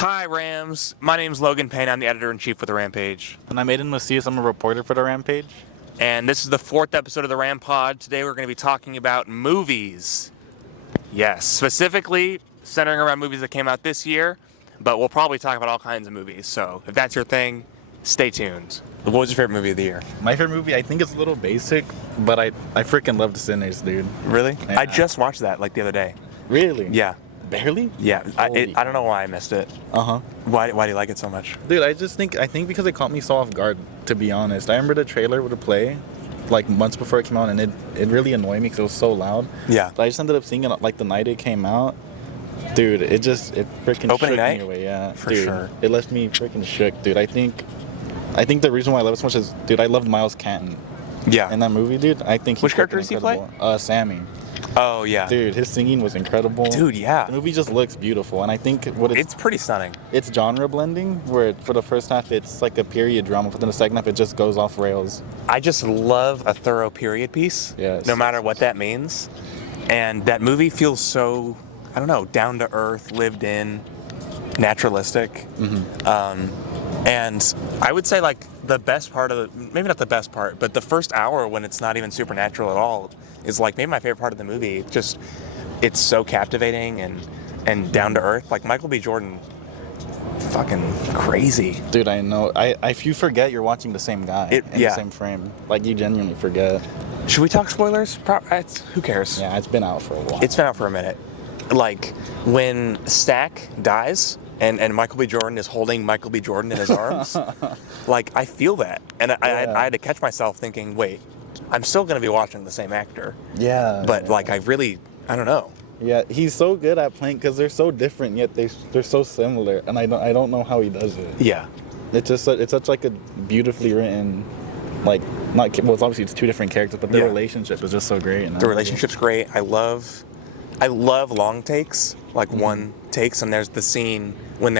Hi, Rams. My name's Logan Payne. I'm the editor-in-chief for the Rampage. And I'm Adan Macias. I'm a reporter for the Rampage. And this is the 4th episode of the RamPod. Today we're going to be talking about movies. Yes, specifically centering around movies that came out this year, but we'll probably talk about all kinds of movies. So if that's your thing, stay tuned. What was your favorite movie of the year? My favorite movie, I think it's a little basic, but I freaking loved Sinners, dude. Really? Yeah. I just watched that like the other day. Really? Yeah. Barely? Yeah. I don't know why I missed it. Uh-huh. Why do you like it so much? Dude, I think because it caught me so off guard, to be honest. I remember the trailer with the play, like months before it came out, and it really annoyed me because it was so loud. Yeah. But I just ended up seeing it like the night it came out. Dude, it freaking Opening shook night? me away, yeah. For dude, sure. It left me freaking shook, dude. I think the reason why I love it so much is, dude, I loved Miles Canton. Yeah. In that movie, dude, I think Which character does he play? Sammy. Oh, yeah. Dude, his singing was incredible. Dude, yeah. The movie just looks beautiful, and I think it's pretty stunning. It's genre blending, where for the first half it's like a period drama, but then the second half it just goes off rails. I just love a thorough period piece, Yes. no matter what that means. And that movie feels so, I don't know, down to earth, lived in, naturalistic. And I would say like the best part of maybe not the best part, but the first hour when it's not even supernatural at all is like maybe my favorite part of the movie. Just it's so captivating and down to earth. Like Michael B. Jordan, fucking crazy. Dude, I know. If you forget, you're watching the same guy in the same frame. Like you genuinely forget. Should we talk spoilers? Who cares? Yeah, it's been out for a while. It's been out for a minute. Like when Stack dies and Michael B. Jordan is holding Michael B. Jordan in his arms, like I feel that, and I had to catch myself thinking, wait, I'm still gonna be watching the same actor. Yeah. But like I don't know. Yeah, he's so good at playing because they're so different yet they're so similar, and I don't know how he does it. Yeah. It's such like a beautifully written, like it's obviously it's two different characters, but their relationship is just so great. The relationship's great. I love long takes, like one takes, and there's the scene when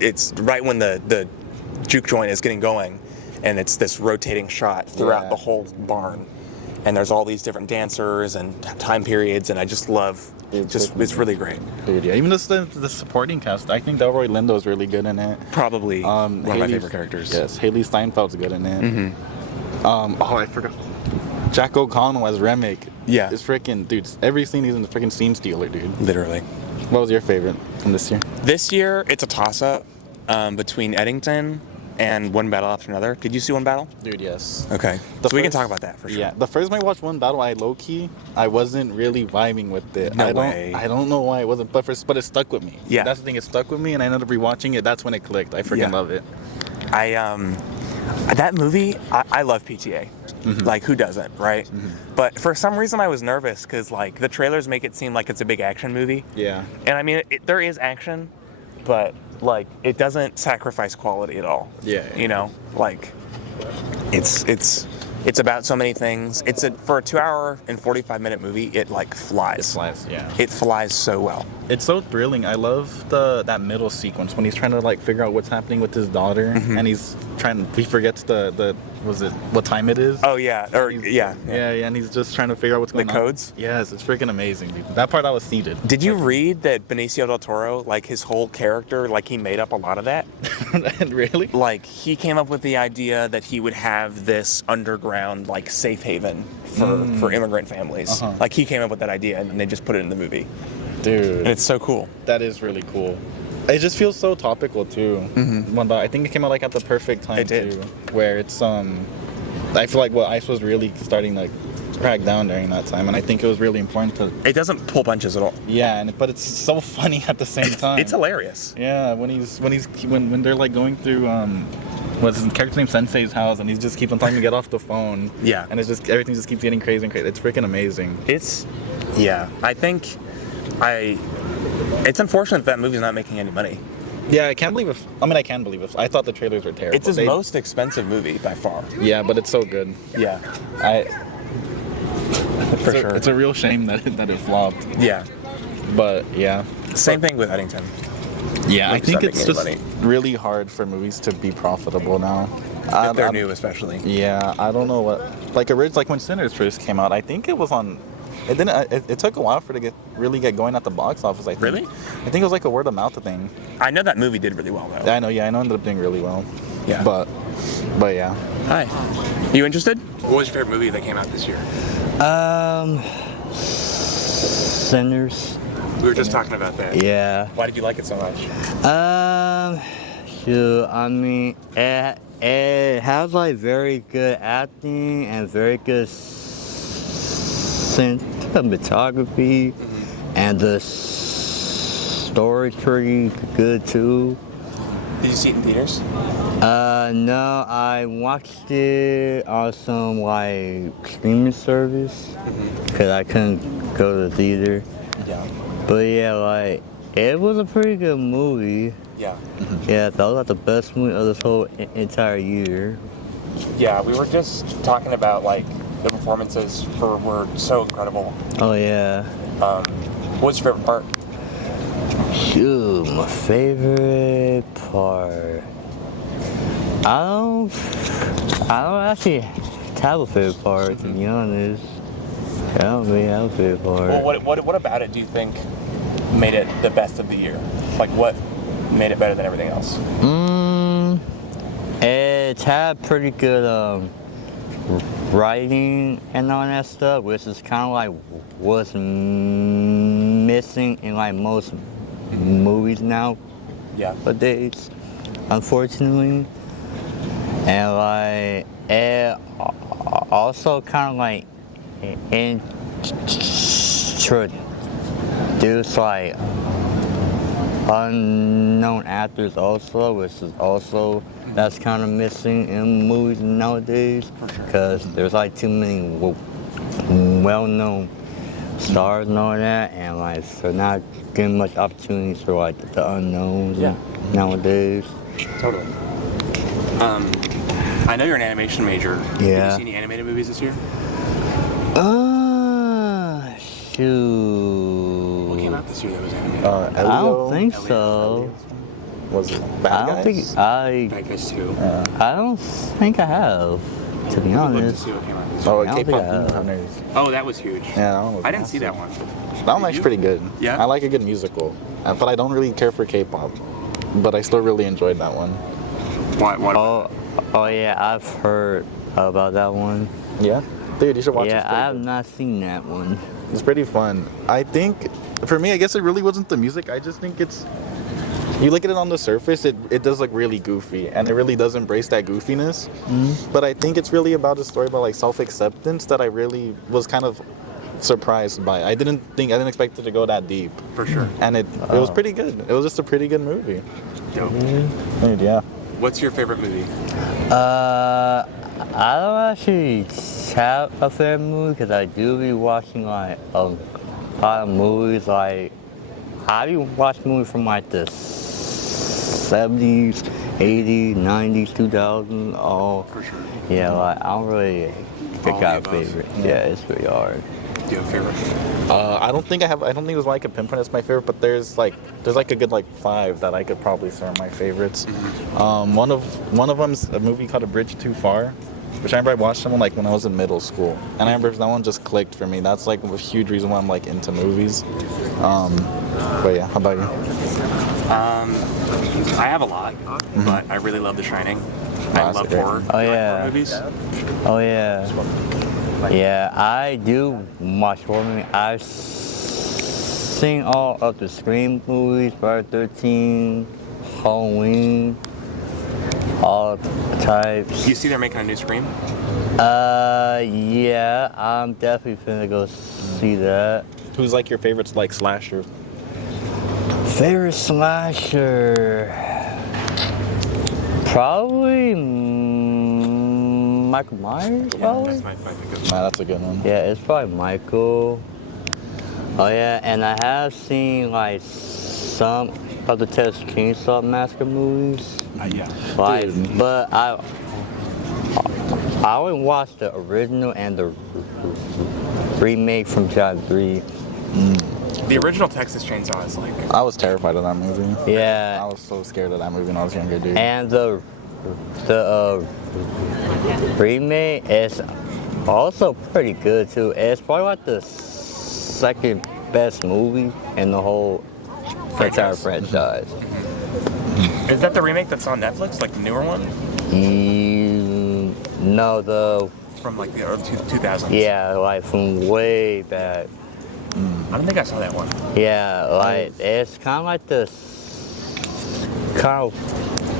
it's right when the juke joint is getting going, and it's this rotating shot throughout the whole barn, and there's all these different dancers and time periods, and I just love it's really great. Dude, yeah, even the supporting cast, I think Delroy Lindo's really good in it. Probably one of my favorite characters. Yes, Haley Steinfeld's good in it. I forgot. Jack O'Connell as Remick. Yeah. Is freaking, dude, every scene he's in the freaking scene stealer, dude. Literally. What was your favorite from this year? This year, it's a toss-up between Eddington and One Battle After Another. Did you see One Battle? Dude, yes. Okay. We can talk about that for sure. Yeah. The first time I watched One Battle, I wasn't really vibing with it. No way. I don't know why it wasn't, but it stuck with me. Yeah. That's the thing, it stuck with me, and I ended up rewatching it. That's when it clicked. I freaking love it. That movie, I love PTA. Like, who doesn't, right? But for some reason, I was nervous because, like, the trailers make it seem like it's a big action movie. Yeah. And I mean, there is action, but like, it doesn't sacrifice quality at all. Yeah. You know, like, it's about so many things. For a 2-hour and 45-minute movie, it like flies. It flies, yeah. It flies so well. It's so thrilling. I love that middle sequence when he's trying to like figure out what's happening with his daughter, and he forgets what time it is. Oh yeah, yeah, and he's just trying to figure out what's going on. The codes? Yes, it's freaking amazing, dude. That part I was seated. Did you read that Benicio del Toro, like his whole character, like he made up a lot of that? Really? Like he came up with the idea that he would have this underground like safe haven for immigrant families. Like he came up with that idea and they just put it in the movie. Dude. And it's so cool. That is really cool. It just feels so topical too. I think it came out like at the perfect time too, where it's I feel like ICE was really starting to crack down during that time, and I think it was really important to. It doesn't pull punches at all. Yeah, but it's so funny at the same time. It's hilarious. Yeah, when they're like going through what's his character's name, Sensei's house, and he's just keep on trying to get off the phone. Yeah, and it's just everything just keeps getting crazy and crazy. It's freaking amazing. I think it's unfortunate that movie's not making any money. Yeah, I can believe it. I thought the trailers were terrible. It's his most expensive movie by far. Yeah, but it's so good. Yeah. For sure. It's a real shame that it flopped. Yeah. But yeah. Same thing with Eddington. Yeah, I think it's just really hard for movies to be profitable now. If they're new, especially. Yeah, I don't know what. Like when Sinners first came out, I think it was on It didn't. It took a while for it to really get going at the box office. I think. Really? I think it was like a word of mouth thing. I know that movie did really well though. Yeah, I know. Yeah, I know. It ended up doing really well. Yeah. But yeah. Hi. You interested? What was your favorite movie that came out this year? Sinners. We were just talking about that. Yeah. Why did you like it so much? Shoot, I mean, it has like very good acting and very good cinematography, and the story's pretty good too. Did you see it in theaters? No, I watched it on some like streaming service because I couldn't go to the theater. Yeah. But yeah, like it was a pretty good movie. Yeah. Yeah, that was like the best movie of this whole entire year. Yeah, we were just talking about like the performances were so incredible. Oh yeah. What's your favorite part? Shoot, my favorite part. I don't actually have a favorite part, to be honest. I don't really have a favorite part. Well, what about it do you think made it the best of the year? Like what made it better than everything else? It had pretty good writing and all that stuff, which is kind of like what's missing in like most movies nowadays, unfortunately. And like it also kind of like introduced like unknown actors also, which is also that's kind of missing in movies nowadays, because there's like too many well-known stars and all that, and like so not getting much opportunities for like the unknowns nowadays. Totally. I know you're an animation major. Yeah. Have you seen any animated movies this year? Shoot. What came out this year that was animated? I don't think Elio. so. Was it Bad I don't Guys? think Bad Guys 2. I don't think I have, to be Look to honest. see what came out this year. Oh, I don't think K-pop I have. Demon Hunters. Oh, that was huge. Yeah, that one was I didn't see that massive. one. That one Did actually you? pretty good. Yeah? I like a good musical, but I don't really care for K-pop. But I still really enjoyed that one. What? Oh yeah, I've heard about that one. Yeah, dude, you should watch it. Yeah, It's pretty I have good. not seen that one. It's pretty fun. I think, for me, I guess it really wasn't the music. I just think it's. You look at it on the surface, it does look really goofy, and it really does embrace that goofiness. But I think it's really about a story about like self-acceptance that I really was kind of surprised by. I didn't expect it to go that deep. For sure. And it was pretty good. It was just a pretty good movie. Dope. Dude, yeah. What's your favorite movie? I don't actually have a favorite movie because I do be watching like a lot of movies. Like I be watching movies from like the 70s, 80s, 90s, 2000s. All. For sure. Yeah, like I don't really pick All out the a above. favorite. Yeah, it's pretty hard. Do you have a favorite? I don't think there's like a pinpoint as my favorite, but there's like a good like 5 that I could probably say are my favorites. One of them's a movie called A Bridge Too Far, which I remember I watched that one like when I was in middle school, and I remember that one just clicked for me. That's like a huge reason why I'm like into movies. But yeah, how about you? I have a lot, but I really love The Shining. I that's love great. horror. Oh, I like yeah. horror movies. Oh yeah. Yeah, I do watch horror movies. I've seen all of the Scream movies, Friday the 13th, Halloween, all types. You see they're making a new Scream? Yeah, I'm definitely finna go see that. Who's like your favorite like slasher? Favorite slasher? Probably Michael Myers, probably? That's my favorite. Nah, that's a good one. Yeah, it's probably Michael. Oh yeah, and I have seen like some of the Texas Chainsaw Massacre movies. Yeah. Like, but I only watched the original and the remake from John 3. The original Texas Chainsaw is like. I was terrified of that movie. I Yeah, was so scared of that movie when I was younger, dude. and the remake is also pretty good too. It's probably like the second best movie in the whole entire franchise. Is that the remake that's on Netflix, like the newer one? No, From like the early 2000s? yeah, like from way back. I don't think I saw that one. Yeah, like it's kind of like the kind of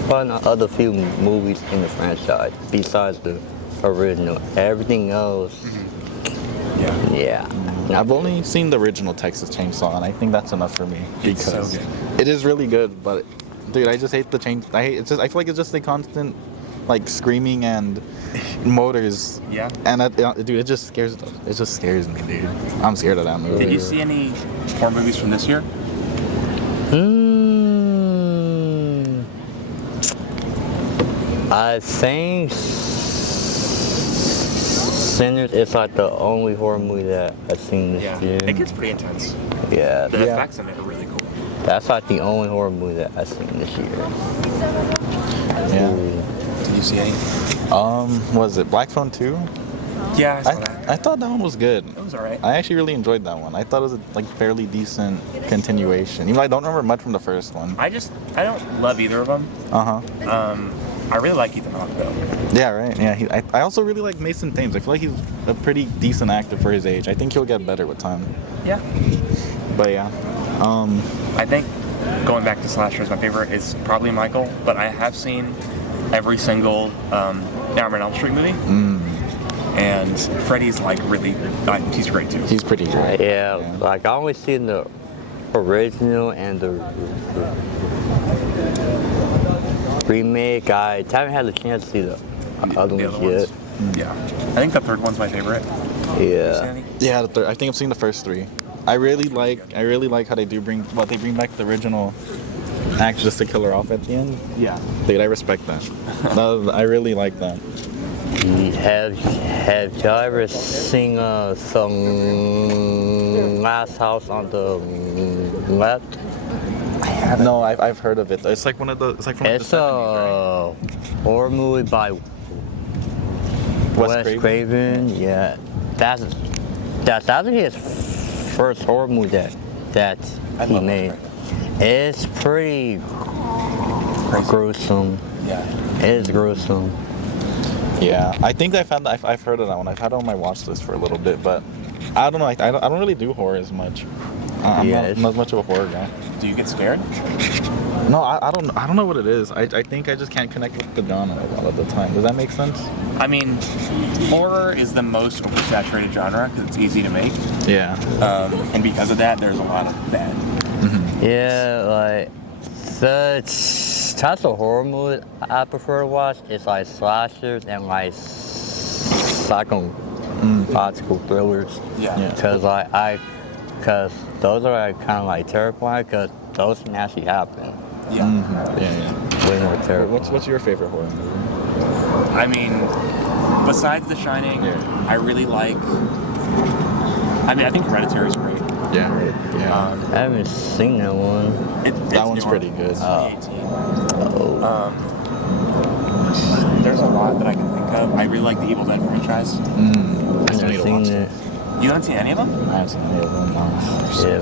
one of the other few movies in the franchise besides the original. Everything else, yeah. I've only seen the original Texas Chainsaw, and I think that's enough for me It's so because good. it is really good. But dude, I just hate the change. I feel like it's just the constant like screaming and motors. Yeah. And dude, it just scares me, dude. I'm scared of that movie. Did you see any horror movies from this year? I think Sinners is like the only horror movie that I've seen this year. It gets pretty intense. Yeah, The effects in it are really cool. that's like the only horror movie that I've seen this year. Yeah. Did you see any? Was it Black Phone 2? Yeah, I saw that. I thought that one was good. It was alright. I actually really enjoyed that one. I thought it was a like fairly decent continuation. Even though I don't remember much from the first one. I don't love either of them. I really like Ethan Hawke though. Yeah, right. Yeah, I also really like Mason Thames. I feel like he's a pretty decent actor for his age. I think he'll get better with time. Yeah. But yeah, I think going back to slashers, my favorite is probably Michael, but I have seen every single Nightmare on Elm Street movie. And Freddy's like really, he's great too. he's pretty great. Yeah, like I only seen the original and the remake. I haven't had the chance to see the other The ones other yet. ones. Yeah. I think the third one's my favorite. You seen Yeah. any? Yeah, the third. I think I've seen the first three. I really like how they bring back the original actress to kill her off at the end. Yeah. Dude, I respect that. No, I really like that. Have y'all ever seen some Last House on the Left? No, I've heard of it. It's like one of the. It's like from It's the 70s, a horror movie by right? Wes Craven. Yeah, that's actually his first horror movie that he love Wes made. It's pretty gruesome. Yeah. It's gruesome. Yeah, I think I've heard of that one. I've had it on my watch list for a little bit, but I don't know. I don't really do horror as much. I'm not much of a horror guy. Do you get scared? No, I don't know what it is. I think I just can't connect with the genre a lot of the time. Does that make sense? I mean, horror is the most oversaturated genre because it's easy to make. Yeah. And because of that, there's a lot of bad. Yeah, like the types of horror movies I prefer to watch is like slashers and like psychological thrillers. Yeah. Because those are like, kind of like terrifying because those can actually happen. Yeah. Yeah. Way more terrifying. What's your favorite horror movie? I mean, besides The Shining, I really like. I mean, I think Hereditary is great. Yeah. I haven't seen that one. That one's pretty good. It's 2018. There's a lot that I can think of. I really like the Evil Dead franchise. I've never seen it. You haven't seen any of them? I haven't seen any of them. No.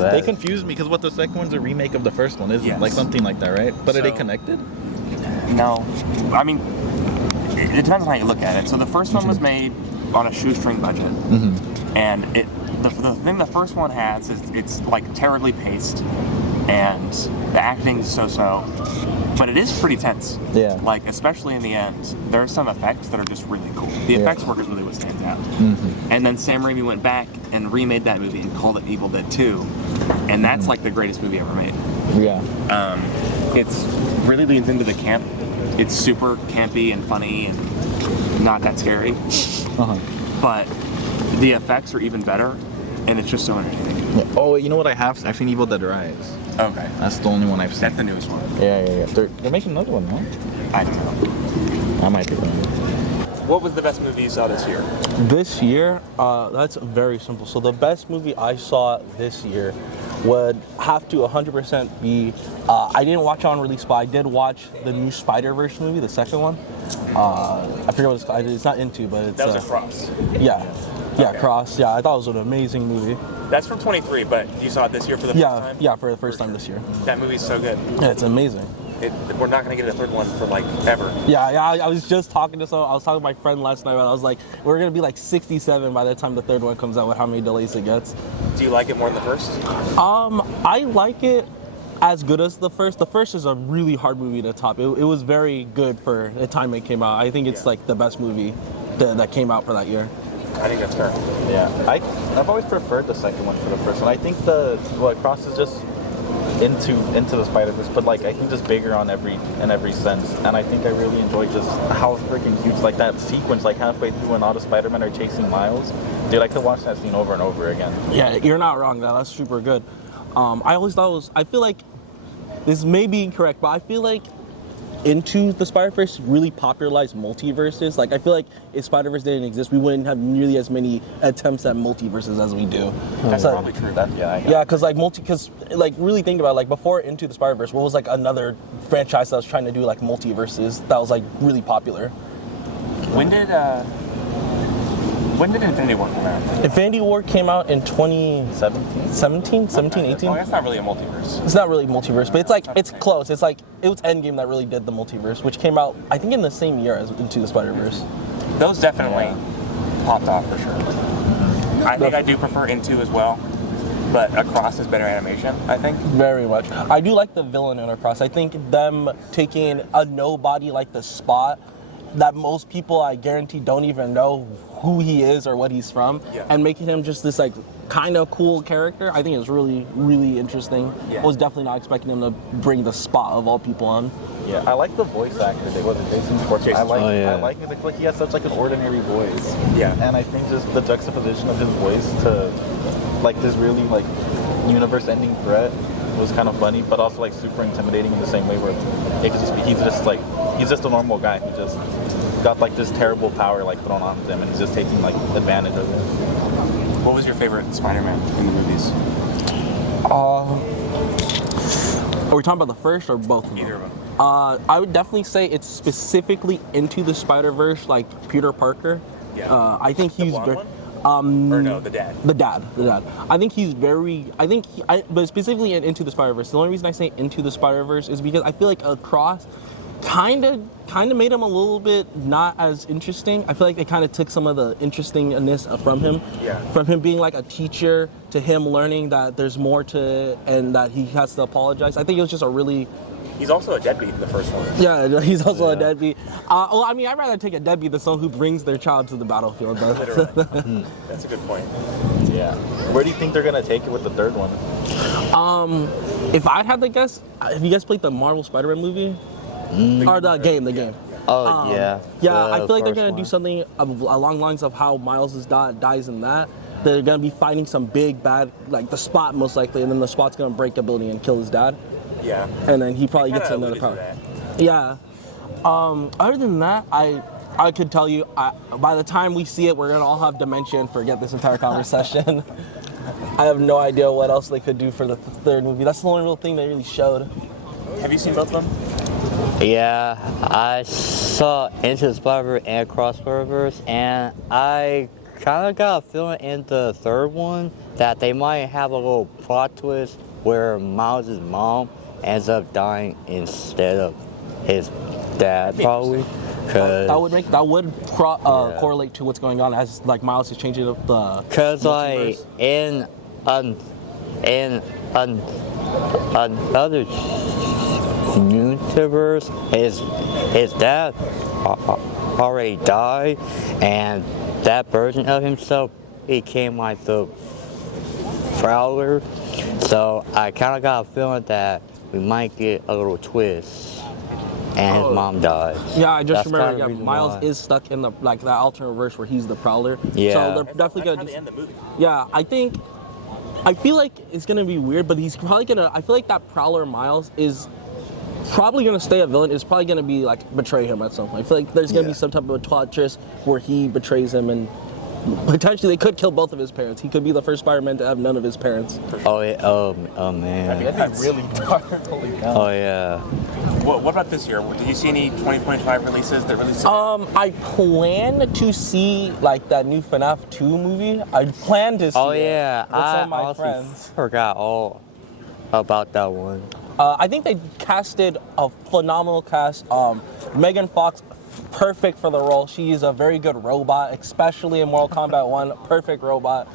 Yeah, They confused me because what the second one's a remake of the first one, isn't it? Yes. Like something like that, right? But are they So- connected? No. I mean, it depends on how you look at it. So the first one was made on a shoestring budget, and the thing the first one has is it's like terribly paced, and the acting's so-so, but it is pretty tense. Yeah. Like especially in the end, there are some effects that are just really cool. The effects work is really what stands out. And then Sam Raimi went back and remade that movie and called it Evil Dead 2, and that's like the greatest movie ever made. Yeah. It's really leans into the camp. It's super campy and funny and not that scary. But the effects are even better, and it's just so entertaining. Oh, you know what I have? I've seen Evil Dead Rise. Okay. That's the only one I've seen. That's the newest one. Yeah. They're making another one, no? I don't know. I might be wrong. What was the best movie you saw this year? This year, that's very simple. So the best movie I saw this year would have to 100% be, I didn't watch it on release, but I did watch the new Spider-Verse movie, the second one. I forget what it's called. It's not Into, but it's... That was Across. Yeah. Yeah, Okay. Cross. Yeah, I thought it was an amazing movie. That's from 23, but you saw it this year for the first time? Yeah, for the first time this year. That movie's so good. Yeah, it's amazing. We're not going to get a third one for like ever. Yeah, I was just talking to someone. I was talking to my friend last night. I was like, we're gonna be like 67 by the time the third one comes out with how many delays it gets. Do you like it more than the first? I like it as good as the first. The first is a really hard movie to top. It was very good for the time it came out. I think it's like the best movie that came out for that year. I think that's fair. Yeah, I've always preferred the second one for the first one. I think Cross is just into the Spider-Verse, but like I think just bigger in every sense. And I think I really enjoyed just how freaking huge like that sequence, like halfway through when all the Spider-Men are chasing Miles. Dude, I could watch that scene over and over again. Yeah, you're not wrong. That's super good. I always thought I feel like this may be incorrect, but I feel like Into the Spider-Verse really popularized multiverses. Like I feel like if Spider-Verse didn't exist, we wouldn't have nearly as many attempts at multiverses as we do. That's probably true. Because like really think about it, like before Into the Spider-Verse, what was like another franchise that was trying to do like multiverses that was like really popular? When did Infinity War come out? Infinity War came out in 2017, 18? Oh, that's not really a multiverse. It's not really a multiverse, but it's close. It's like it was Endgame that really did the multiverse, which came out I think in the same year as Into the Spider-Verse. Those definitely popped off for sure. I think I do prefer Into as well, but Across is better animation, I think. Very much. I do like the villain in Across. I think them taking a nobody like the Spot that most people I guarantee don't even know who he is or what he's from, and making him just this like kind of cool character, I think is really, really interesting. I was definitely not expecting him to bring the Spot of all people on. Yeah, I like the voice actor. Was it Jason Schwartzman? I like him. I feel like he has such like an ordinary voice. Yeah. And I think just the juxtaposition of his voice to like this really like universe-ending threat was kind of funny, but also like super intimidating in the same way where he's just a normal guy. He just got like this terrible power like thrown on him, and he's just taking like advantage of it. What was your favorite Spider-Man in the movies? Are we talking about the first or both of them? Either of them. I would definitely say it's specifically Into the Spider-Verse, like Peter Parker. Yeah. I think he's very. Or no, the dad. The dad. I think he's very. But specifically in Into the Spider-Verse. The only reason I say Into the Spider-Verse is because I feel like Across kind of made him a little bit not as interesting. I feel like they kind of took some of the interestingness from him. Yeah. From him being like a teacher to him learning that there's more to and that he has to apologize. I think it was just a really. He's also a deadbeat in the first one. Yeah, he's also a deadbeat. Well, I mean, I'd rather take a deadbeat than someone who brings their child to the battlefield. Literally. That's a good point. Yeah. Where do you think they're going to take it with the third one? If I'd had to guess, have you guys played the Marvel Spider-Man movie? Or the game? Oh, yeah. Yeah, I feel like they're going to do something along the lines of how Miles' dies in that. They're going to be fighting some big bad, like the Spot most likely, and then the Spot's going to break a building and kill his dad. Yeah. And then he probably gets another power. Yeah. Other than that, I could tell you, by the time we see it, we're going to all have dementia and forget this entire conversation. I have no idea what else they could do for the third movie. That's the only real thing they really showed. Have you seen both of them? Yeah, I saw Into the Spider-Verse and Across Spider-Verse, and I kind of got a feeling in the third one that they might have a little plot twist where Miles' mom ends up dying instead of his dad, probably. That would correlate to what's going on as like Miles is changing up the. Cause like in another universe, his dad already died, and that version of himself became like the Prowler. So I kind of got a feeling that we might get a little twist, and his mom dies. Yeah, I just remember. Yeah, Miles is stuck in the that alternate verse where he's the Prowler. Yeah. So they're definitely gonna. That's how they end the movie. Yeah, I feel like it's gonna be weird, but he's probably gonna. I feel like that Prowler Miles is probably gonna stay a villain. Is probably gonna be like betray him at some point. I feel like there's gonna be some type of plot twist where he betrays him and Potentially, they could kill both of his parents. He could be the first Spider-Man to have none of his parents. Oh, yeah. Oh man. That'd be really dark. Holy cow. Oh, yeah. What about this year? Did you see any 2025 releases that released? I plan to see like that new FNAF 2 movie. I plan to see Oh, it yeah. with some I of my honestly friends. forgot all about that one. I think they casted a phenomenal cast. Megan Fox, perfect for the role. She's a very good robot, especially in Mortal Kombat 1. Perfect robot.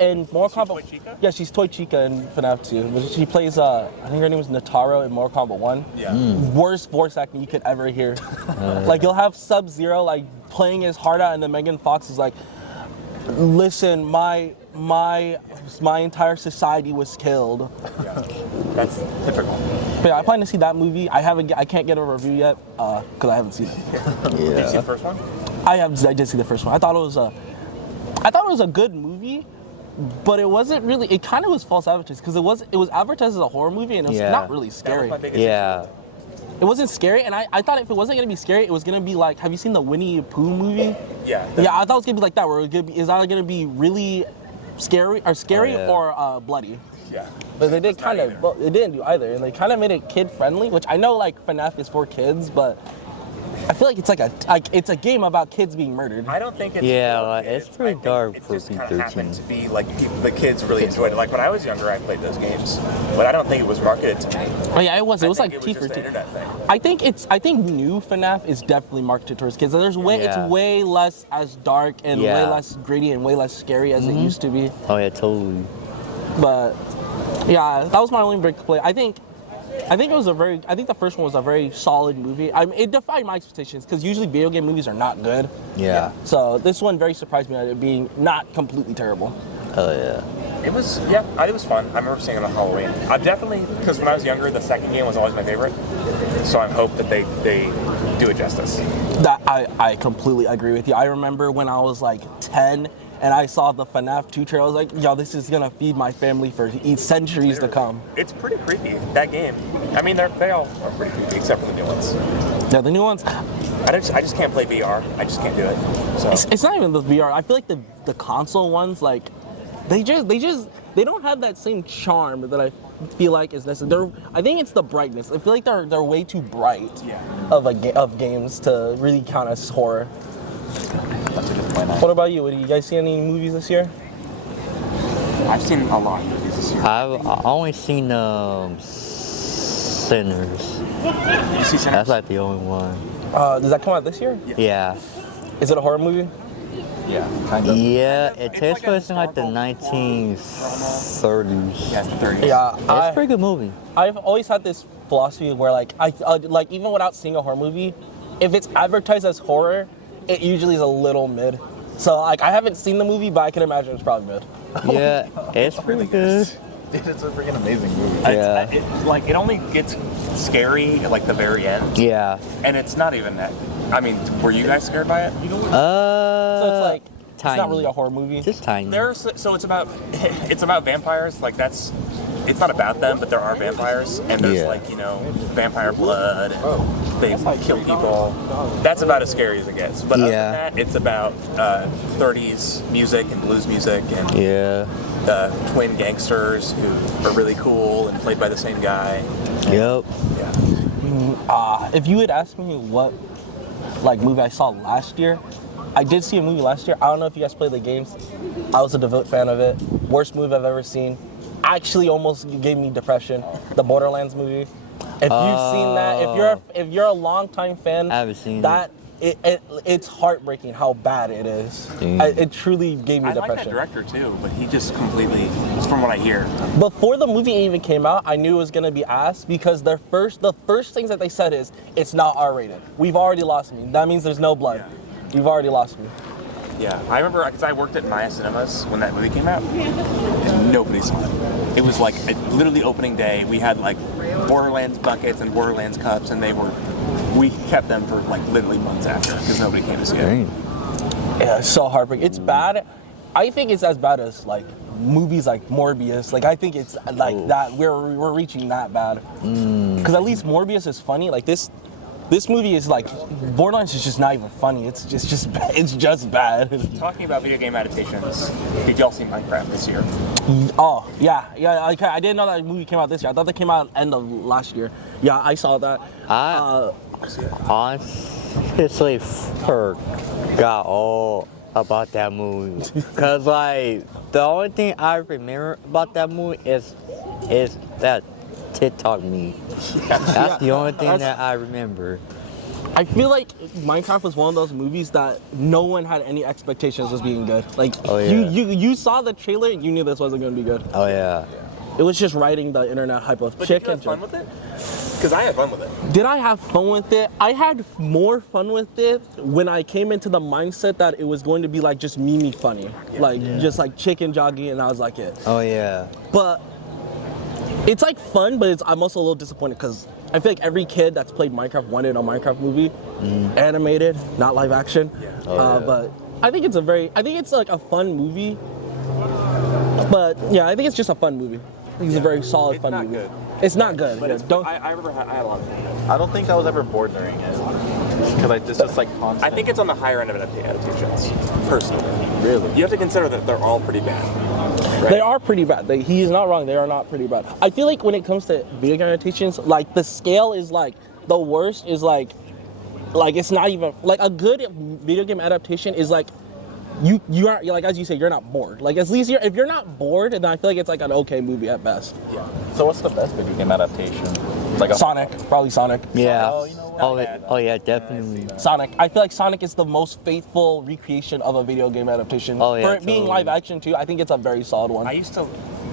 In Mortal Kombat. Toy Chica? Yeah, she's Toy Chica in FNAF 2. But she plays, I think her name is Nataro in Mortal Kombat 1. Yeah. Worst voice acting you could ever hear. Like, you'll have Sub-Zero, like, playing his heart out, and then Megan Fox is like, listen, my entire society was killed. Yeah. That's typical. But yeah, I plan to see that movie. I can't get a review yet because I haven't seen it. Did you see the first one? I did see the first one. I thought it was a good movie, but it wasn't really. It kind of was false advertising because it was advertised as a horror movie and it was not really scary. Yeah. It wasn't scary, and I thought if it wasn't gonna be scary, it was gonna be like. Have you seen the Winnie the Pooh movie? Yeah. Yeah, I thought it was gonna be like that. Where it is either gonna be really scary or bloody. Yeah. But they did kind of. Well, it didn't do either, and they kind of made it kid friendly, which I know like FNAF is for kids, but I feel like it's a game about kids being murdered. I don't think it's It's pretty I think dark it for just kind of happened PG-13. to be like the kids really enjoyed it. Like when I was younger, I played those games, but I don't think it was marketed to me. Oh yeah, it was. It was like It T was for just T. an internet thing. I think new FNAF is definitely marketed towards kids. It's way less as dark and way less gritty and way less scary as it used to be. Oh, yeah, totally. But yeah, that was my only big complaint. I think the first one was a very solid movie. It defied my expectations because usually video game movies are not good. Yeah. So this one very surprised me at it being not completely terrible. Oh, yeah. It was fun. I remember seeing it on Halloween. I definitely, because when I was younger, the second game was always my favorite. So I hope that they do it justice. That I completely agree with you. I remember when I was like 10 and I saw the FNAF 2 trailer, I was like, yo, this is gonna feed my family for centuries to come. It's pretty creepy, that game. I mean, they all are pretty creepy, except for the new ones. Yeah, the new ones. I just can't play VR. I just can't do it. So It's not even the VR. I feel like the console ones, like, they don't have that same charm that I feel like is necessary. I think it's the brightness. I feel like they're way too bright of games to really count as horror. What about you? You guys see any movies this year? I've seen a lot of movies this year. I've only seen Sinners. You see Sinners? That's like the only one. Does that come out this year? Yeah. Is it a horror movie? Yeah, kind of. Yeah, it It's takes like a place in like the historical 1930s. Yeah, it's the 30s. Yeah, It's a pretty good movie. I've always had this philosophy where like like even without seeing a horror movie, if it's advertised as horror, it usually is a little mid. So like I haven't seen the movie, but I can imagine it's probably mid. Yeah, it's pretty good. Dude, it's a freaking amazing movie. Yeah. It only gets scary at like the very end, Yeah. and it's not even that. I mean, were you guys scared by it? So it's like it's tiny. not really a horror movie. Just tiny. So it's about vampires. Like it's not about them, but there are vampires, and there's like vampire blood, and they kill people. That's about as scary as it gets. But other than that, it's about 30s music and blues music and twin gangsters who are really cool and played by the same guy. Yep. Yeah. If you had asked me what like movie I saw last year, I did see a movie last year. I don't know if you guys played the games. I was a devout fan of it. Worst movie I've ever seen. Actually, almost gave me depression. The Borderlands movie. If you've seen that, if you're a longtime fan, I haven't seen that. It's heartbreaking how bad it is. It truly gave me I like that depression. director too, but he just completely, from what I hear. Before the movie even came out, I knew it was gonna be ass because the first things that they said is it's not R-rated. We've already lost me. That means there's no blood. You've already lost me. Yeah, I remember because I worked at Maya Cinemas when that movie came out, and nobody saw it. It was like literally opening day. We had like Borderlands buckets and Borderlands cups, and we kept them for like literally months after because nobody came to see it. Yeah, it's so heartbreaking. It's bad. I think it's as bad as like movies like Morbius. Like I think it's like that. We're reaching that bad. Because at least Morbius is funny. Like this This movie is like, Borderlands is just not even funny. It's just bad. Talking about video game adaptations, did y'all see Minecraft this year? Oh, yeah. I didn't know that movie came out this year. I thought that came out end of last year. Yeah, I saw that. I honestly forgot all about that movie. Cause like the only thing I remember about that movie is that TikTok meme. That's the only thing that I remember. I feel like Minecraft was one of those movies that no one had any expectations was being good. Like, Oh, yeah. you saw the trailer, you knew this wasn't going to be good. Oh yeah. It was just riding the internet hype of But chicken. did you have fun with it? Because I had fun with it. Did I have fun with it? I had more fun with it when I came into the mindset that it was going to be like just meme funny. Just like chicken jogging, and I was like it. Oh yeah. But it's like fun, but I'm also a little disappointed because I feel like every kid that's played Minecraft wanted a Minecraft movie, animated, not live action. Oh, yeah. But I think it's like a fun movie. But yeah, I think it's just a fun movie. I think it's a very solid, fun movie. Good. It's not good. But Yeah, it's, don't. I remember I had a lot of fun with it. I don't think I was ever bored during it. Because it's just like constant. I think it's on the higher end of adaptations, personally. Really? You have to consider that they're all pretty bad. Right? They are pretty bad. He is not wrong. They are not pretty bad. I feel like when it comes to video game adaptations, like the scale is like the worst is like it's not even like a good video game adaptation is like you aren't like as you say you're not bored. Like at least if you're not bored, then I feel like it's like an okay movie at best. Yeah. So what's the best video game adaptation? Like a Sonic, probably Sonic. Yeah. Oh, you know what? Oh yeah, definitely. Sonic. I feel like Sonic is the most faithful recreation of a video game adaptation. Oh, yeah, For it being totally. live action too, I think it's a very solid one. I used to.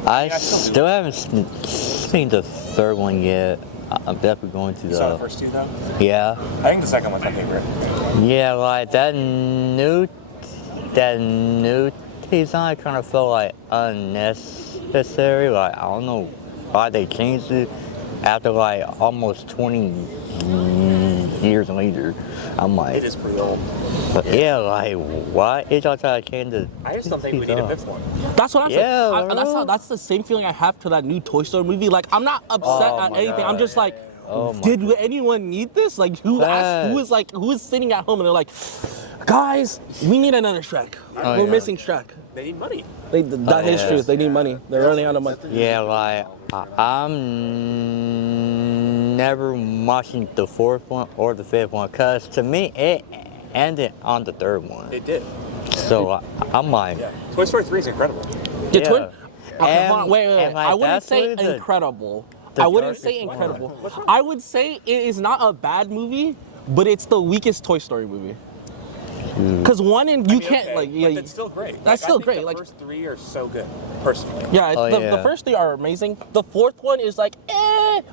I Yeah, I still do. still haven't seen the third one yet. I'm definitely going to You saw the first two though? Yeah. I think the second one's my favorite. Yeah, like that new design kind of felt like unnecessary. Like I don't know why they changed it after like almost 20 years later. I'm like, It is pretty old. but yeah, like why is y'all trying to change the? I just don't think we need a fifth one. That's what I'm Yeah, saying. bro. That's the same feeling I have to that new Toy Story movie. Like I'm not upset Oh at my anything. God. I'm just like, Oh my did anyone need this? Like who is sitting at home and they're like, guys, we need another Shrek. Oh, We're yeah. missing Shrek. They need money. That is yeah. true. They need money. They're running out of money. Yeah, like I'm never watching the fourth one or the fifth one, cause to me it ended on the third one. It did. So I'm like, Yeah. Toy Story 3 is incredible. Yeah, yeah. Okay, hold on, wait. and, like, I wouldn't that's say really the- incredible. the I wouldn't darkest say one. incredible. I would say it is not a bad movie, but it's the weakest Toy Story movie. Cause one and you can't Okay, like but yeah. it's still great. That's Like, still I think great, The like- first three are so good, personally. Yeah, Oh, the yeah. first three are amazing. The fourth one is like,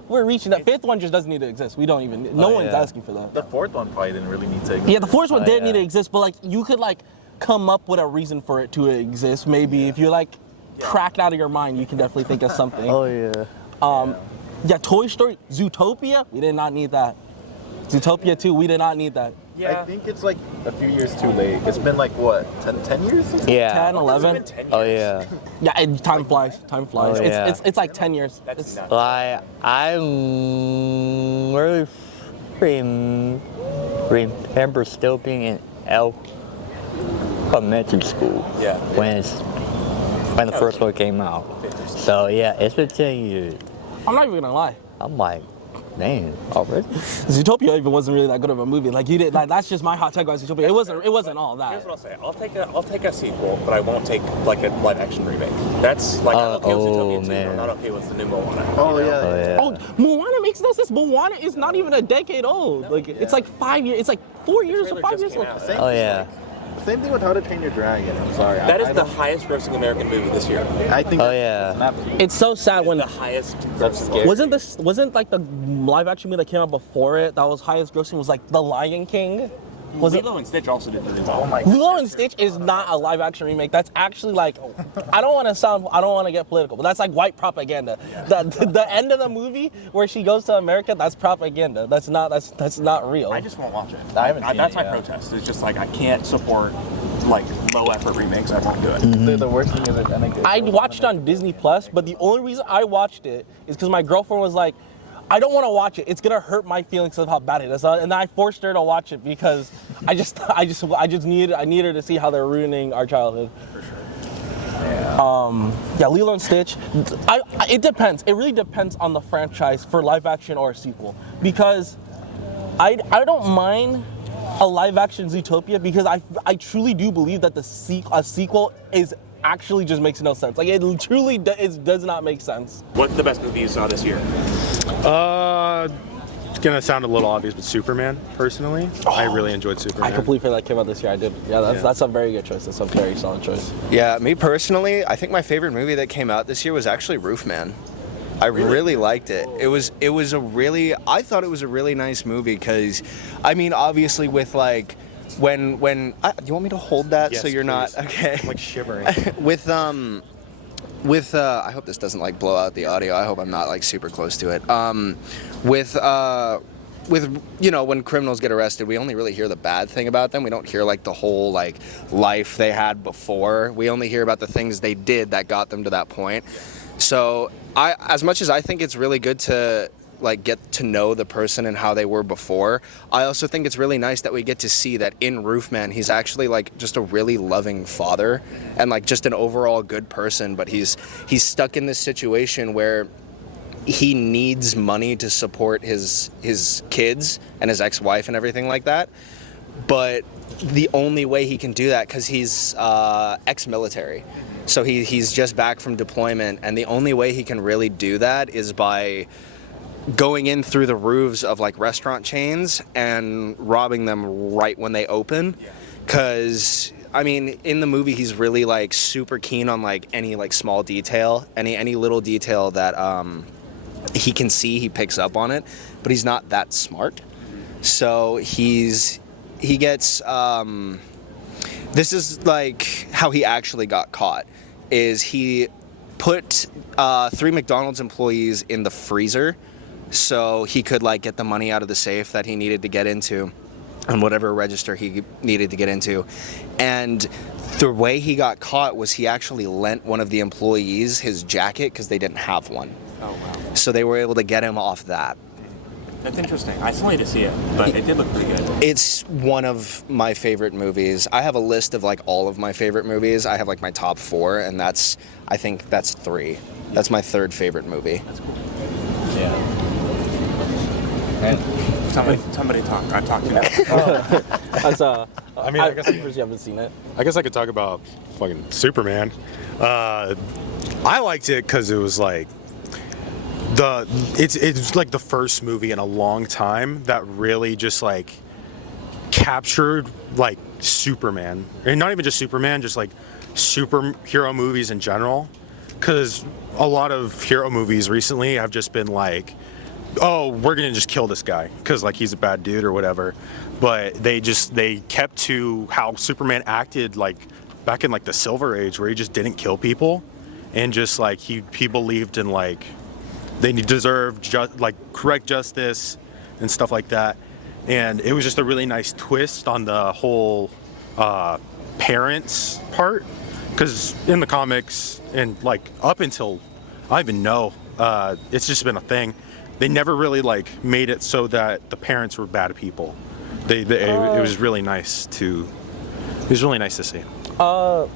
we're reaching that. Fifth one just doesn't need to exist. We don't even. No Oh, one's yeah. asking for that. The fourth one probably didn't really need to. Yeah, the fourth one Oh, didn't yeah. need to exist, but like you could like come up with a reason for it to exist. Maybe if you're like cracked out of your mind, you can definitely think of something. oh yeah. Yeah, Toy Story, Zootopia, we did not need that. Zootopia 2, we did not need that. Yeah. I think it's like a few years too late. It's been like what, 10 years? Yeah. 10, 11. It's been 10 Oh years. yeah. Yeah, and time flies. Time flies. Oh, yeah. It's like 10 years. That's It's- nuts. Like I really remember still being in elementary school Yeah. when the first one came out. So yeah, it's been 10 years. I'm not even gonna lie. I'm like, man, already? Zootopia even wasn't really that good of a movie. Like you did, like that's just my hot take on Zootopia. It wasn't all Here's that. what I'll say. I'll take a sequel, but I won't take like a live action remake. That's like I'm okay with Zootopia 2, but man. I'm not okay with the new Moana. Oh yeah. Oh yeah. Oh, Moana makes no sense. Moana is not even a decade old. Like it's like 5 years. It's like 4 years or trailer 5 just years came old. out. Oh yeah. Same thing with How to Train Your Dragon. I'm sorry. That is I the don't- highest grossing American movie this year. I think. Oh, yeah. It's an absolute- It's so sad when The highest That's grossing. scary. wasn't like the live action movie that came out before it that was highest grossing was like The Lion King. Was it? Lilo and Stitch also did really well. Oh my. Lilo and Stitch is not a live action remake. That's actually like, I don't want to get political, but that's like white propaganda. The end of the movie where she goes to America, that's propaganda. That's not real. I just won't watch it. I haven't seen That's it my yet. protest. It's just like I can't support like low effort remakes. I won't do it. The worst thing is that I watched it on Disney Plus, but the only reason I watched it is because my girlfriend was like, I don't want to watch it. It's gonna hurt my feelings of how bad it is, and I forced her to watch it because I need her to see how they're ruining our childhood. For sure. Yeah, Lilo and Stitch. It depends. It really depends on the franchise for live action or a sequel, because I don't mind a live action Zootopia, because I truly do believe that a sequel is actually just makes no sense. Like, it truly does not make sense. What's the best movie you saw this year? It's gonna sound a little obvious, but Superman, personally. I really enjoyed Superman. I completely forgot that came out this year. I did. Yeah, that's a very good choice. That's a very solid choice. Yeah, me personally, I think my favorite movie that came out this year was actually Roofman. I really liked it. I thought it was a really nice movie, because, I mean, obviously with like, when do you want me to hold that? Yes, so you're please. not, okay. I'm like shivering. with I hope this doesn't like blow out the audio. I hope I'm not like super close to it. With you know, when criminals get arrested, we only really hear the bad thing about them. We don't hear like the whole like life they had before. We only hear about the things they did that got them to that point. So as much as I think it's really good to like get to know the person and how they were before, I also think it's really nice that we get to see that in Roofman he's actually like just a really loving father and like just an overall good person, but he's stuck in this situation where he needs money to support his kids and his ex-wife and everything like that. But the only way he can do that, because he's ex-military, so he's just back from deployment, and the only way he can really do that is by going in through the roofs of like restaurant chains and robbing them right when they open. Because I mean, in the movie he's really like super keen on like any like small detail, any little detail that he can see, he picks up on it, but he's not that smart. So he gets this is like how he actually got caught, is he put 3 McDonald's employees in the freezer so he could like get the money out of the safe that he needed to get into and whatever register he needed to get into. And the way he got caught was he actually lent one of the employees his jacket because they didn't have one. Oh, wow. So they were able to get him off that. That's interesting. I still need to see it, but it did look pretty good. It's one of my favorite movies. I have a list of like all of my favorite movies. I have like my top 4, and I think that's 3. That's my 3rd favorite movie. That's cool. Yeah. And Somebody talk. I talked to you. I mean, I guess you haven't seen it. I guess I could talk about fucking Superman. I liked it because it was like it's like the first movie in a long time that really just like captured like Superman, and not even just Superman, just like superhero movies in general. Because a lot of hero movies recently have just been like, oh, we're gonna just kill this guy because like he's a bad dude or whatever. But they kept to how Superman acted like back in like the Silver Age, where he just didn't kill people, and just like he believed in like they deserved correct justice and stuff like that. And it was just a really nice twist on the whole parents part, because in the comics and like up until I even know, it's just been a thing. They never really like made it so that the parents were bad people. It was really nice to see. I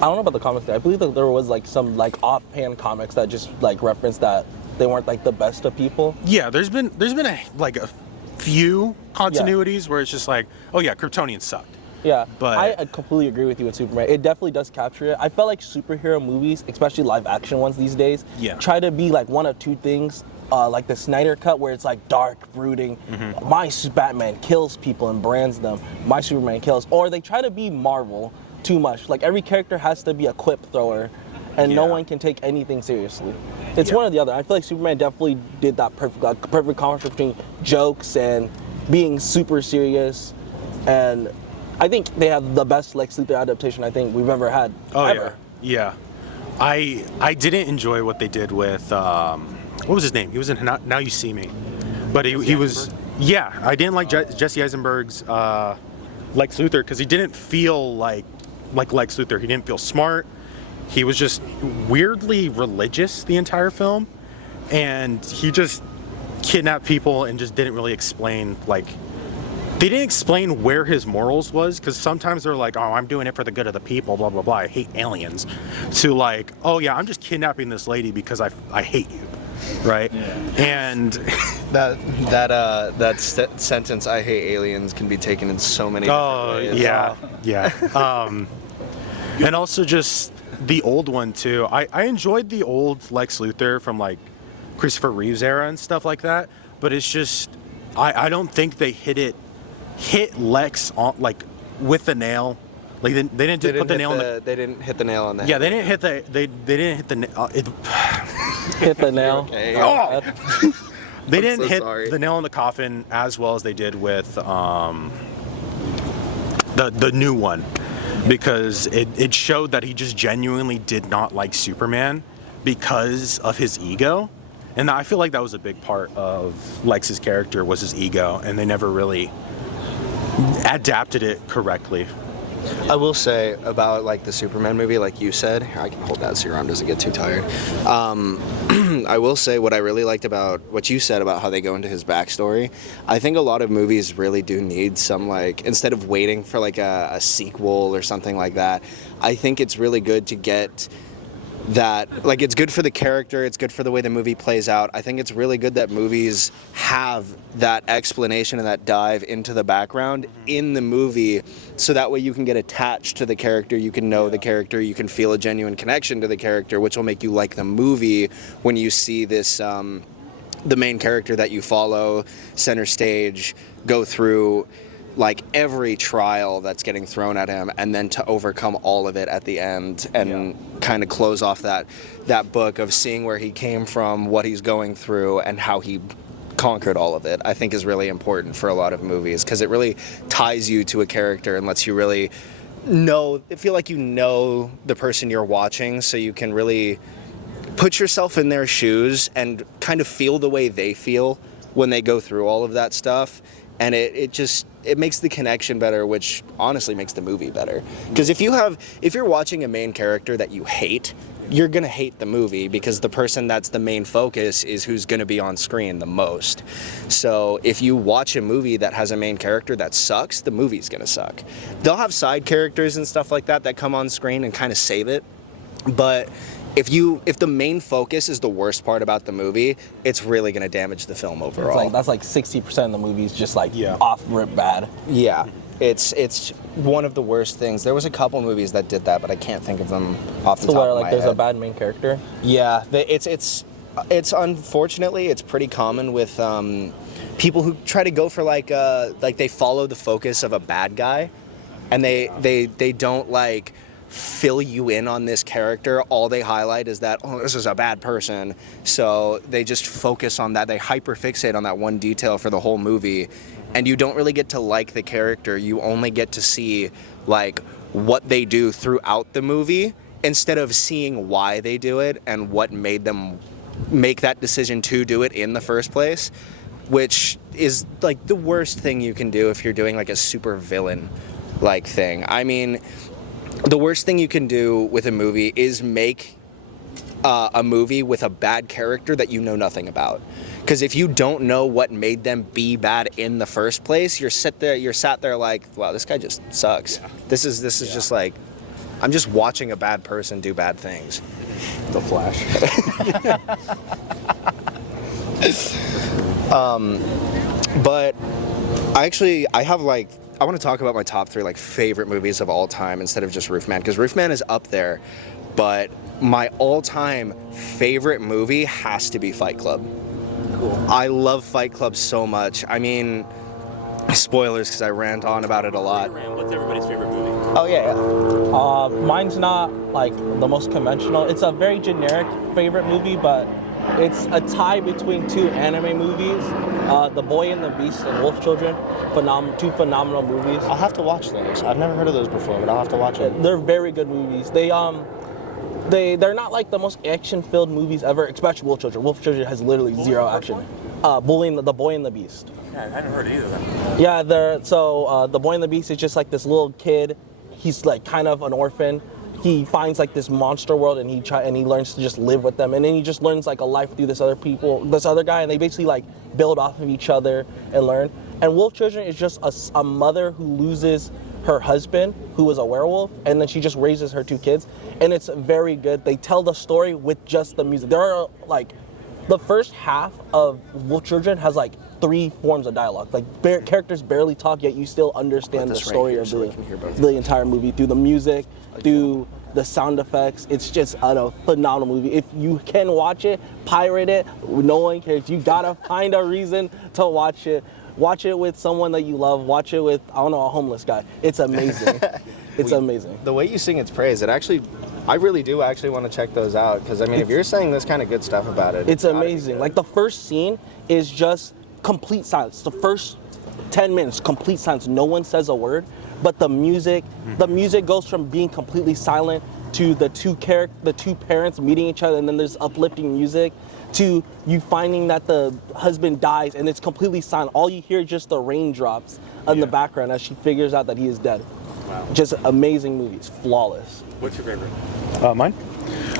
don't know about the comics. I believe that there was like some like offhand comics that just like referenced that they weren't like the best of people. Yeah, there's been a few continuities where it's just like, oh yeah, Kryptonians sucked. Yeah, but I completely agree with you with Superman. It definitely does capture it. I felt like superhero movies, especially live action ones these days, try to be like one of two things. Like the Snyder Cut, where it's like dark, brooding. Mm-hmm. My Batman kills people and brands them. My Superman kills. Or they try to be Marvel too much. Like every character has to be a quip thrower, and no one can take anything seriously. It's one or the other. I feel like Superman definitely did that perfect contrast between jokes and being super serious. And I think they have the best Lex Luthor adaptation I think we've ever had. Oh ever. yeah. I didn't enjoy what they did with what was his name? He was in Now You See Me, but he was I didn't like Jesse Eisenberg's Lex Luthor because he didn't feel like Lex Luthor. He didn't feel smart. He was just weirdly religious the entire film, and he kidnapped people and just didn't really explain, like, they didn't explain where his morals was, because sometimes they're like, oh, I'm doing it for the good of the people, blah, blah, blah, I hate aliens, to like, oh yeah, I'm just kidnapping this lady because I hate you, right? Yeah. And that sentence, I hate aliens, can be taken in so many different ways. Yeah. And also just the old one too. I enjoyed the old Lex Luthor from like Christopher Reeve's era and stuff like that, but it's just, I don't think they hit Lex on like with the nail. Like they didn't put the nail on the. They didn't hit the nail on the head. Yeah, they didn't hit the. They didn't hit the. Hit the nail. Okay. Oh! They didn't so hit sorry. the nail on the coffin as well as they did with the new one, because it showed that he just genuinely did not like Superman because of his ego. And I feel like that was a big part of Lex's character, was his ego, and they never really adapted it correctly. I will say about like the Superman movie, like you said, I can hold that so your arm doesn't get too tired. I will say what I really liked about what you said about how they go into his backstory. I think a lot of movies really do need some, like, instead of waiting for like a sequel or something like that, I think it's really good to get that, like, it's good for the character, it's good for the way the movie plays out. I think it's really good that movies have that explanation and that dive into the background in the movie, so that way you can get attached to the character, you can know the character, you can feel a genuine connection to the character, which will make you like the movie when you see this, the main character that you follow center stage go through like every trial that's getting thrown at him, and then to overcome all of it at the end and kind of close off that book of seeing where he came from, what he's going through, and how he conquered all of it, I think is really important for a lot of movies, because it really ties you to a character and lets you really feel like you know the person you're watching, so you can really put yourself in their shoes and kind of feel the way they feel when they go through all of that stuff. And it makes the connection better, which honestly makes the movie better. Because if you're watching a main character that you hate, you're gonna hate the movie, because the person that's the main focus is who's gonna be on screen the most. So if you watch a movie that has a main character that sucks, the movie's gonna suck. They'll have side characters and stuff like that come on screen and kind of save it, but if the main focus is the worst part about the movie, it's really going to damage the film overall. That's like 60% of the movies just like off rip bad. Yeah, it's one of the worst things. There was a couple movies that did that, but I can't think of them off the top of my like there's head. a bad main character. Yeah, it's unfortunately it's pretty common with people who try to go for like they follow the focus of a bad guy, and they don't like fill you in on this character. All they highlight is that, oh, this is a bad person, so they just focus on that. They hyperfixate on that one detail for the whole movie, and you don't really get to like the character. You only get to see like what they do throughout the movie, instead of seeing why they do it and what made them make that decision to do it in the first place, which is like the worst thing you can do if you're doing like a super villain like thing. I mean, the worst thing you can do with a movie is make a movie with a bad character that you know nothing about. Because if you don't know what made them be bad in the first place, you're sat there like, wow, this guy just sucks. Yeah. This is just like, I'm just watching a bad person do bad things. The Flash. But I want to talk about my top 3 like favorite movies of all time instead of just Roofman, because Roofman is up there, but my all-time favorite movie has to be Fight Club. Cool. I love Fight Club so much. I mean, spoilers because I rant on about it a lot. What's everybody's favorite movie? Oh yeah. Mine's not like the most conventional. It's a very generic favorite movie, but it's a tie between 2 anime movies, The Boy and the Beast and Wolf Children. 2 phenomenal movies. I'll have to watch those. I've never heard of those before, but I'll have to watch them. They're very good movies. They're not like the most action-filled movies ever, especially Wolf Children. Wolf Children has literally zero action. The Boy and the Beast. Yeah, I haven't heard either of them. Yeah, The Boy and the Beast is just like this little kid. He's like kind of an orphan. he finds like this monster world, and he learns to just live with them, and then he just learns like a life through this other guy, and they basically like build off of each other and learn. And Wolf Children is just a mother who loses her husband, who was a werewolf, and then she just raises her 2 kids, and it's very good. They tell the story with just the music. There are like the first half of Wolf Children has like 3 forms of dialogue. Like characters barely talk, yet you still understand the story of the entire movie through the music, through the sound effects. It's just a phenomenal movie. If you can watch it, pirate it, no one cares. You gotta find a reason to watch it. Watch it with someone that you love. Watch it with, I don't know, a homeless guy. It's amazing. It's amazing. The way you sing its praise, I really do actually want to check those out, because I mean, if you're saying this kind of good stuff about it, it's amazing. Like the first scene is just complete silence. The first 10 minutes, complete silence. No one says a word, but the music goes from being completely silent to the two parents meeting each other, and then there's uplifting music, to you finding that the husband dies and it's completely silent. All you hear is just the raindrops in the background as she figures out that he is dead. Wow. Just amazing movies, flawless. What's your favorite? Mine?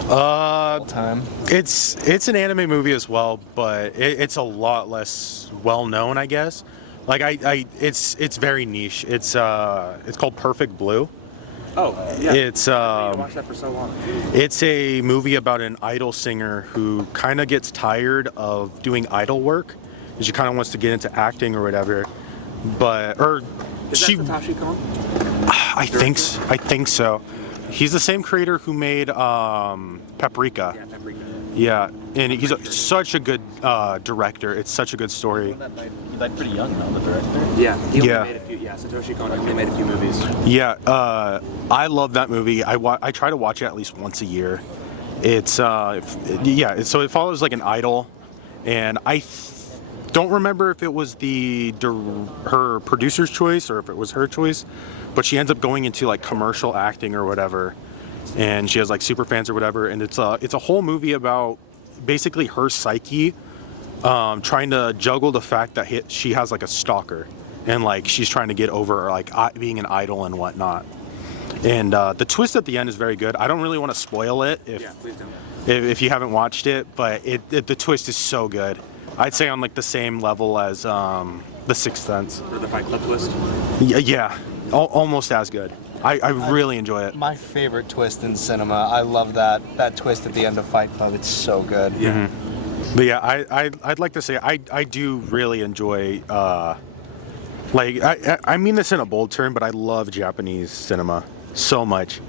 time. It's an anime movie as well, but it's a lot less well known, I guess. Like it's very niche. It's called Perfect Blue. Oh, yeah. It's I watched that for so long. It's a movie about an idol singer who kind of gets tired of doing idol work, and she kind of wants to get into acting or whatever. Is that Satoshi Kon? I think so. He's the same creator who made Paprika. Yeah, Paprika. Yeah, and he's such a good director. It's such a good story. He died pretty young, though, the director. Yeah, he only made a few. Yeah, Satoshi Kon only made a few movies. Yeah, I love that movie. I try to watch it at least once a year. It's so it follows like an idol, and I don't remember if it was her producer's choice or if it was her choice, but she ends up going into like commercial acting or whatever, and she has like super fans or whatever, and it's a whole movie about basically her psyche, trying to juggle the fact that she has like a stalker, and like she's trying to get over like being an idol and whatnot. And the twist at the end is very good. I don't really want to spoil it Please don't. if you haven't watched it, but the twist is so good. I'd say on like the same level as The Sixth Sense. Or the Fight Club twist? Yeah, almost as good. I really enjoy it. My favorite twist in cinema. I love that twist at the end of Fight Club. It's so good. Yeah. But yeah, I'd like to say I do really enjoy. Like I mean this in a bold term, but I love Japanese cinema so much.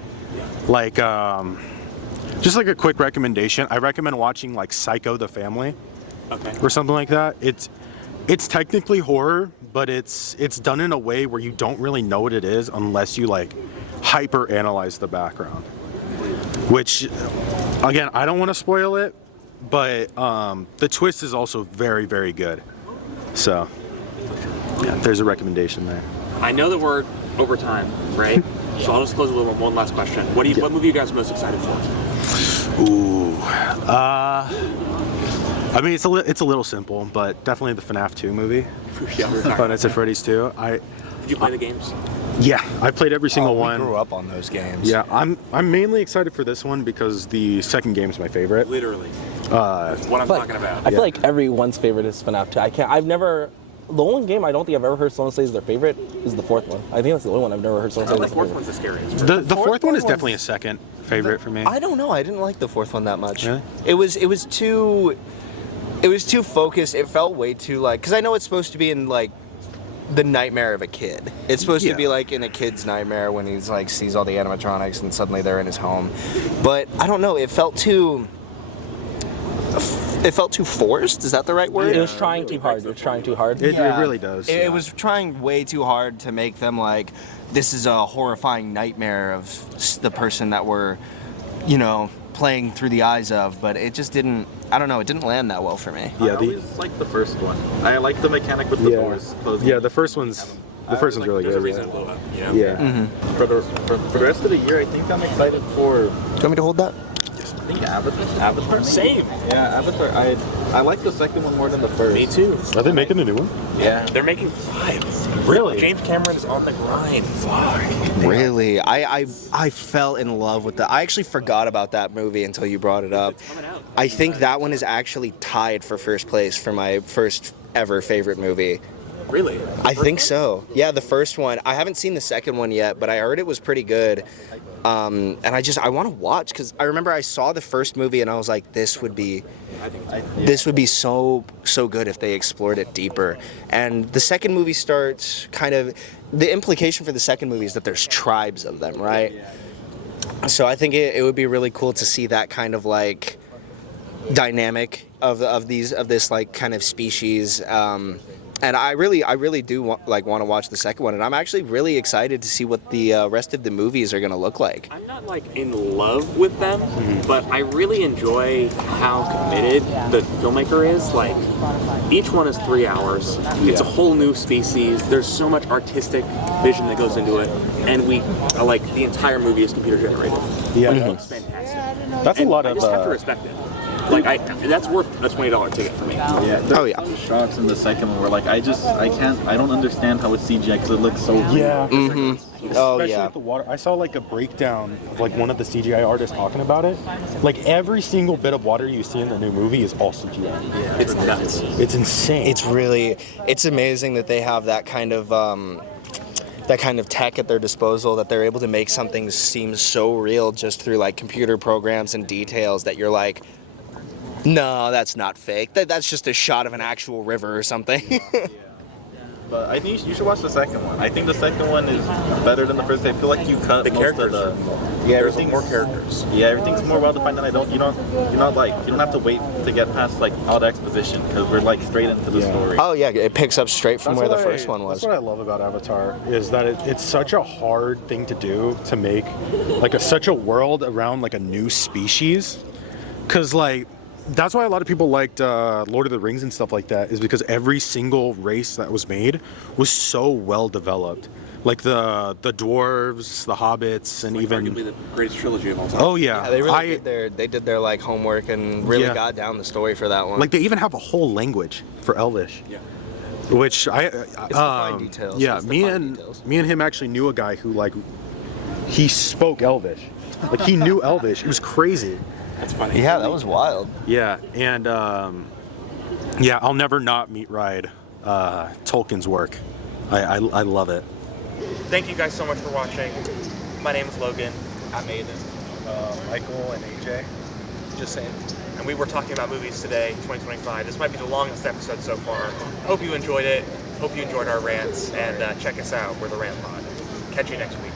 Like just like a quick recommendation, I recommend watching like Psycho the Family. Okay. Or something like that. It's technically horror, but it's done in a way where you don't really know what it is unless you like hyper analyze the background. Which, again, I don't want to spoil it, but the twist is also very, very good. So, yeah, there's a recommendation there. I know that we're over time, right? So I'll just close a little one last question. What movie are you guys most excited for? Ooh, I mean, it's a little simple, but definitely the FNAF 2 movie. Yeah, we're Five Nights at Freddy's 2. Did you play the games? Yeah, I played every single one. We grew up on those games. Yeah, I'm mainly excited for this one because the second game is my favorite. Literally. What I'm talking about. I feel like everyone's favorite is FNAF 2. The only game I don't think I've ever heard someone say is their favorite is the fourth one. I think that's the only one I've never heard someone say The is their fourth favorite. one's the scariest. The fourth one is definitely a second favorite for me. I don't know. I didn't like the fourth one that much. Really? It was too focused. It felt way too like, because I know it's supposed to be in like the nightmare of a kid. It's supposed to be like in a kid's nightmare when he's like sees all the animatronics and suddenly they're in his home. But I don't know. It felt too forced. Is that the right word? It was trying too hard. It was trying too hard. It really does. It was trying way too hard to make them like, this is a horrifying nightmare of the person that we're, playing through the eyes of. But it just didn't. I don't know. It didn't land that well for me. I always liked the first one. I like the mechanic with the doors closing. Yeah, the first one's really There's good. a reason it blew up. You know? Yeah. For the rest of the year, I think I'm excited for. Do you want me to hold that? think Avatar. Same. Yeah, Avatar. I like the second one more than the first. Me too. Are they making a new one? Yeah. They're making 5. Really? James Cameron is on the grind. Fuck. Really, I fell in love with that. I actually forgot about that movie until you brought it up. I think that one is actually tied for first place for my first ever favorite movie. Really? I think so. Yeah, the first one. I haven't seen the second one yet, but I heard it was pretty good. And I want to watch because I remember I saw the first movie and I was like, this would be so good if they explored it deeper. And the second movie starts kind of, the implication for the second movie is that there's tribes of them, right? So I think it would be really cool to see that kind of like dynamic of this like kind of species. And I really do want to watch the second one, and I'm actually really excited to see what the rest of the movies are going to look like. I'm not like in love with them, but I really enjoy how committed the filmmaker is. Like, each one is 3 hours. It's a whole new species. There's so much artistic vision that goes into it, and like the entire movie is computer generated. Yeah. It looks fantastic. That's And a lot I of. just have to respect it. Like that's worth a $20 ticket for me. Yeah. Oh, yeah. Some shots in the second one where like I don't understand how it's CGI because it looks so real. Yeah. Oh, Especially yeah. with the water. I saw like a breakdown of like one of the CGI artists talking about it. Like every single bit of water you see in the new movie is all CGI. It's nuts. It's insane. It's amazing that they have that kind of tech at their disposal, that they're able to make something seem so real just through like computer programs and details that you're like, no, that's not fake. That's just a shot of an actual river or something. But I think you should watch the second one. I think the second one is better than the first. I feel like you cut The most characters of are the. more. Yeah, There's everything's more characters. Yeah, everything's more well defined, and you don't have to wait to get past like all the exposition because we're like straight into the story. Oh yeah, it picks up straight from That's where the what first one was. That's what I love about Avatar is that it's such a hard thing to do to make like such a world around like a new species, because like that's why a lot of people liked Lord of the Rings and stuff like that, is because every single race that was made was so well developed. Like the dwarves, the hobbits, and even Arguably the greatest trilogy of all time. oh yeah, Yeah, they really did their like homework and really Yeah. got down the story for that one. like they even have a whole language for Elvish. Yeah. Which the fine details. Yeah, It's the me fine and details. him actually knew a guy who like he spoke Elvish, like he knew Elvish. It was crazy. That's funny. Yeah, that was wild. Yeah, and yeah, I'll never not meet ride Tolkien's work. I love it. Thank you guys so much for watching. My name is Logan. I'm Adan. Michael and AJ. Just saying. And we were talking about movies today, 2025. This might be the longest episode so far. Hope you enjoyed it. Hope you enjoyed our rants. And check us out. We're the RamPod. Catch you next week.